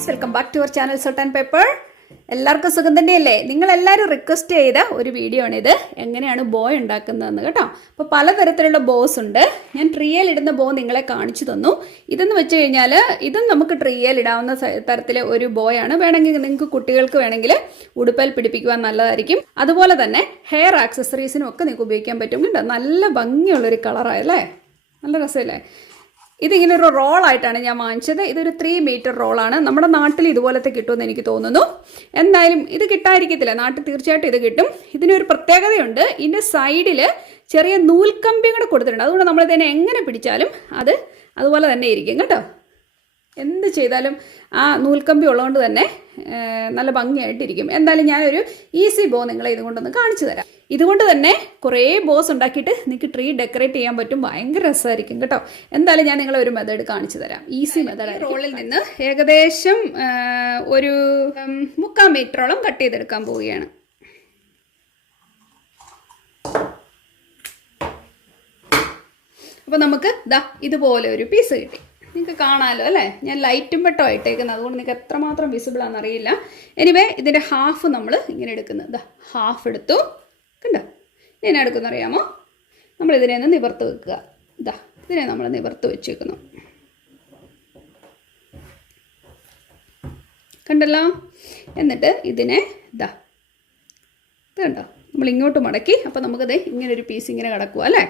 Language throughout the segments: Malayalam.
Friends, welcome back to our channel Salt and Pepper. എല്ലാവർക്കും സുഖം തന്നെയല്ലേ? നിങ്ങളെല്ലാവരും റിക്വസ്റ്റ് ചെയ്ത ഒരു വീഡിയോ ആണിത്, എങ്ങനെയാണ് ബോ ഉണ്ടാക്കുന്നതെന്ന് കേട്ടോ. അപ്പോൾ പലതരത്തിലുള്ള ബോസ് ഉണ്ട്. ഞാൻ ട്രീയിൽ ഇടുന്ന ബോ നിങ്ങളെ കാണിച്ചു തന്നു. ഇതെന്ന് വെച്ച് കഴിഞ്ഞാൽ ഇതും നമുക്ക് ട്രീയിൽ ഇടാവുന്ന തരത്തിലെ ഒരു ബോയാണ്. വേണമെങ്കിൽ നിങ്ങൾക്ക് കുട്ടികൾക്ക് വേണമെങ്കിൽ ഉടുപ്പൽ പിടിപ്പിക്കുവാൻ നല്ലതായിരിക്കും. അതുപോലെ തന്നെ ഹെയർ ആക്സസറീസിനും ഒക്കെ നിങ്ങൾക്ക് ഉപയോഗിക്കാൻ പറ്റും കേട്ടോ. നല്ല ഭംഗിയുള്ളൊരു കളറായല്ലേ, നല്ല രസമല്ലേ? ഇതിങ്ങനെ ഒരു റോളായിട്ടാണ് ഞാൻ വാങ്ങിച്ചത്. ഇതൊരു 3 മീറ്റർ റോളാണ്. നമ്മുടെ നാട്ടിൽ ഇതുപോലത്തെ കിട്ടുമെന്ന് എനിക്ക് തോന്നുന്നു. എന്തായാലും ഇത് കിട്ടാതിരിക്കത്തില്ല, നാട്ടിൽ തീർച്ചയായിട്ടും ഇത് കിട്ടും. ഇതിനൊരു പ്രത്യേകതയുണ്ട്, ഇതിൻ്റെ സൈഡിൽ ചെറിയ നൂൽക്കമ്പി കൂടെ കൊടുത്തിട്ടുണ്ട്. അതുകൊണ്ട് നമ്മളിതിനെ എങ്ങനെ പിടിച്ചാലും അത് അതുപോലെ തന്നെ ഇരിക്കും കേട്ടോ. എന്ത് ചെയ്താലും ആ നൂൽക്കമ്പി ഉള്ളതുകൊണ്ട് തന്നെ നല്ല ഭംഗിയായിട്ടിരിക്കും. എന്തായാലും ഞാനൊരു ഈസി ബോ നിങ്ങളെ ഇതുകൊണ്ടൊന്ന് കാണിച്ചു തരാം. ഇതുകൊണ്ട് തന്നെ കുറേ ബോസ് ഉണ്ടാക്കിയിട്ട് നിങ്ങൾക്ക് ട്രീ ഡെക്കറേറ്റ് ചെയ്യാൻ പറ്റും. ഭയങ്കര രസമായിരിക്കും കേട്ടോ. എന്തായാലും ഞാൻ നിങ്ങളെ ഒരു മെത്തേഡ് കാണിച്ചു തരാം, ഈസി മെത്തേഡ്. റോളിൽ നിന്ന് ഏകദേശം ഒരു 3/4 മീറ്ററോളം കട്ട് ചെയ്തെടുക്കാൻ പോവുകയാണ്. അപ്പോൾ നമുക്ക് ദാ ഇതുപോലെ ഒരു പീസ് കിട്ടി. നിങ്ങൾക്ക് കാണാമല്ലോ അല്ലേ? ഞാൻ ലൈറ്റും വെട്ടോ ഇട്ടേക്കുന്നത്, അതുകൊണ്ട് നിങ്ങൾക്ക് എത്രമാത്രം വിസിബിൾ ആണെന്നറിയില്ല. എനിവേ ഇതിൻ്റെ ഹാഫ് നമ്മൾ ഇങ്ങനെ എടുക്കുന്നത്, ദാ ഹാഫ് എടുത്തു കണ്ടോ. ഇനി എന്നാ എടുക്കുന്ന അറിയാമോ? നമ്മളിതിനെ ഒന്ന് നിവർത്ത് വെക്കുക. ഇതാ ഇതിനെ നമ്മൾ നിവർത്ത് വെച്ചേക്കുന്നു, കണ്ടല്ലോ. എന്നിട്ട് ഇതിനെ ഇതാ ഇത് കണ്ടോ, നമ്മൾ ഇങ്ങോട്ട് മടക്കി. അപ്പോൾ നമുക്കത് ഇങ്ങനെ ഒരു പീസ് ഇങ്ങനെ കിടക്കുക അല്ലേ.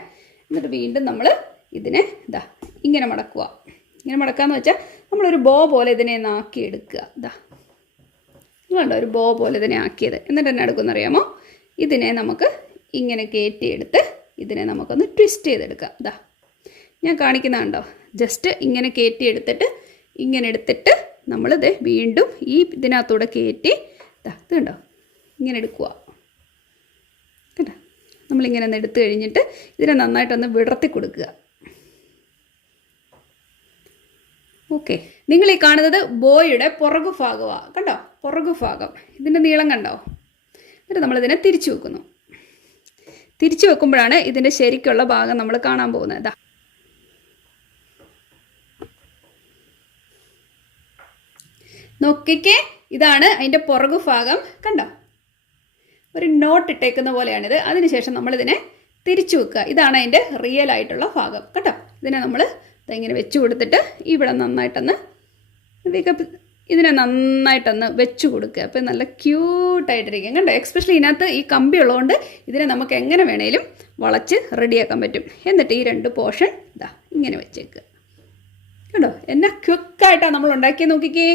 എന്നിട്ട് വീണ്ടും നമ്മൾ ഇതിനെ ഇതാ ഇങ്ങനെ മടക്കുക. ഇങ്ങനെ മടക്കാന്ന് വെച്ചാൽ നമ്മളൊരു ബോ പോലെ ഇതിനെ ഒന്ന് ആക്കി എടുക്കുക. ഇതാ കണ്ടോ, ഒരു ബോ പോലെ ഇതിനെ ആക്കിയത്. എന്നിട്ട് എന്നാ എടുക്കുന്ന അറിയാമോ? ഇതിനെ നമുക്ക് ഇങ്ങനെ കയറ്റിയെടുത്ത് ഇതിനെ നമുക്കൊന്ന് ട്വിസ്റ്റ് ചെയ്തെടുക്കാം. ഇതാ ഞാൻ കാണിക്കുന്നതുണ്ടോ, ജസ്റ്റ് ഇങ്ങനെ കയറ്റിയെടുത്തിട്ട് ഇങ്ങനെ എടുത്തിട്ട് നമ്മളിത് വീണ്ടും ഈ ഇതിനകത്തൂടെ കയറ്റി ഇതാ ഇത് കണ്ടോ ഇങ്ങനെ എടുക്കുക കേട്ടോ. നമ്മളിങ്ങനെ ഒന്ന് എടുത്തു കഴിഞ്ഞിട്ട് ഇതിനെ നന്നായിട്ടൊന്ന് വിടർത്തി കൊടുക്കുക. ഓക്കെ, നിങ്ങൾ ഈ കാണുന്നത് ബോയുടെ പുറകു ഭാഗമാണ് കണ്ടോ, പുറകു ഭാഗം. ഇതിൻ്റെ നീളം കണ്ടോ? എന്നിട്ട് നമ്മളിതിനെ തിരിച്ചു വെക്കുന്നു. തിരിച്ചു വെക്കുമ്പോഴാണ് ഇതിൻ്റെ ശരിക്കുള്ള ഭാഗം നമ്മൾ കാണാൻ പോകുന്നത്. ഇതാ നോക്കിക്കേ, ഇതാണ് അതിൻ്റെ പുറകു ഭാഗം കണ്ടോ. ഒരു നോട്ട് ഇട്ടേക്കുന്ന പോലെയാണിത്. അതിനുശേഷം നമ്മളിതിനെ തിരിച്ചു വെക്കുക. ഇതാണ് അതിൻ്റെ റിയൽ ആയിട്ടുള്ള ഭാഗം കേട്ടോ. ഇതിനെ നമ്മൾ ഇങ്ങനെ വെച്ച് കൊടുത്തിട്ട് ഇവിടെ നന്നായിട്ടൊന്ന് ഇതിനെ നന്നായിട്ടൊന്ന് വെച്ച് കൊടുക്കുക. അപ്പോൾ നല്ല ക്യൂട്ടായിട്ടിരിക്കും കണ്ടോ. എക്സ്പെഷ്യലി ഇതിനകത്ത് ഈ കമ്പി ഉള്ളതുകൊണ്ട് ഇതിനെ നമുക്ക് എങ്ങനെ വേണേലും വളച്ച് റെഡിയാക്കാൻ പറ്റും. എന്നിട്ട് ഈ 2 പോർഷൻ ഇതാ ഇങ്ങനെ വെച്ചേക്കുക കേട്ടോ. എന്നാ ക്വിക്കായിട്ടാണ് നമ്മൾ ഉണ്ടാക്കിയത് നോക്കിക്കേ.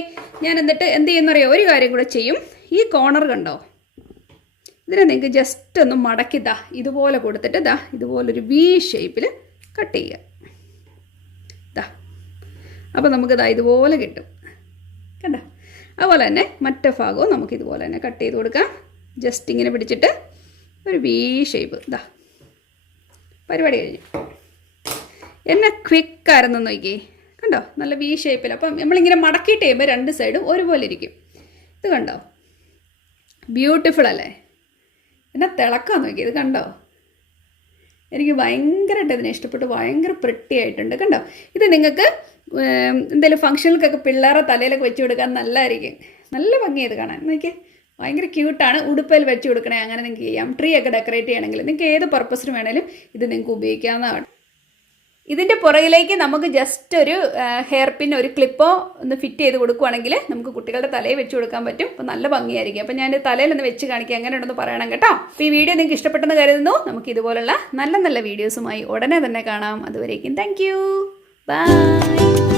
ഞാൻ എന്നിട്ട് എന്ത് ചെയ്യുന്നറിയോ, ഒരു കാര്യം കൂടെ ചെയ്യും. ഈ കോർണർ കണ്ടോ, ഇതിനെ നിങ്ങൾക്ക് ജസ്റ്റ് ഒന്ന് മടക്കി ഇതാ ഇതുപോലെ കൊടുത്തിട്ട് ഇതാ ഇതുപോലൊരു വി ഷേപ്പിൽ കട്ട് ചെയ്യുക. ഇതാ അപ്പോൾ നമുക്കിതാ ഇതുപോലെ കിട്ടും കണ്ടോ. അതുപോലെ തന്നെ മറ്റേ ഭാഗവും നമുക്ക് ഇതുപോലെ തന്നെ കട്ട് ചെയ്ത് കൊടുക്കാം. ജസ്റ്റ് ഇങ്ങനെ പിടിച്ചിട്ട് ഒരു വി ഷേപ്പ്. ഇതാ പരിപാടി കഴിഞ്ഞു. എന്നെ ക്വിക്കായിരുന്നു നോക്കിയേ കണ്ടോ, നല്ല വി ഷേപ്പിൽ. അപ്പം നമ്മളിങ്ങനെ മടക്കിയിട്ട് ചെയ്യുമ്പോൾ 2 സൈഡും ഒരുപോലെ ഇരിക്കും. ഇത് കണ്ടോ, ബ്യൂട്ടിഫുൾ അല്ലേ? എന്നാ തിളക്കാൻ നോക്കി, ഇത് കണ്ടോ. എനിക്ക് ഭയങ്കരമായിട്ട് ഇതിനെ ഇഷ്ടപ്പെട്ടു. ഭയങ്കര പ്രിട്ടി ആയിട്ടുണ്ട് കണ്ടോ. ഇത് നിങ്ങൾക്ക് എന്തെങ്കിലും ഫംഗ്ഷനിലൊക്കെ പിള്ളേരെ തലയിലൊക്കെ വെച്ച് കൊടുക്കാൻ നല്ലതായിരിക്കും. നല്ല ഭംഗിയത് കാണാൻ. നോക്കിയേ, ഭയങ്കര ക്യൂട്ടാണ്. ഉടുപ്പയിൽ വെച്ച് കൊടുക്കണേ, അങ്ങനെ നിങ്ങൾക്ക് ചെയ്യാം. ട്രീ ഒക്കെ ഡെക്കറേറ്റ് ചെയ്യണമെങ്കിൽ നിങ്ങൾക്ക് ഏത് പർപ്പസിന് വേണേലും ഇത് നിങ്ങൾക്ക് ഉപയോഗിക്കാവുന്നതാണ്. ഇതിൻ്റെ പുറകിലേക്ക് നമുക്ക് ജസ്റ്റ് ഒരു ഹെയർ പിൻ, ഒരു ക്ലിപ്പോ ഒന്ന് ഫിറ്റ് ചെയ്ത് കൊടുക്കുകയാണെങ്കിൽ നമുക്ക് കുട്ടികളുടെ തലയിൽ വെച്ച് കൊടുക്കാൻ പറ്റും. അപ്പോൾ നല്ല ഭംഗിയായിരിക്കും. അപ്പോൾ ഞാൻ തലയിലൊന്ന് വെച്ച് കാണിക്കുക, എങ്ങനെയുണ്ടെന്ന് പറയണം കേട്ടോ. അപ്പോൾ ഈ വീഡിയോ നിങ്ങൾക്ക് ഇഷ്ടപ്പെട്ടെന്ന് കരുതുന്നു. നമുക്ക് ഇതുപോലുള്ള നല്ല നല്ല വീഡിയോസുമായി ഉടനെ തന്നെ കാണാം. അതുവരേക്കും താങ്ക് യു, ബൈ.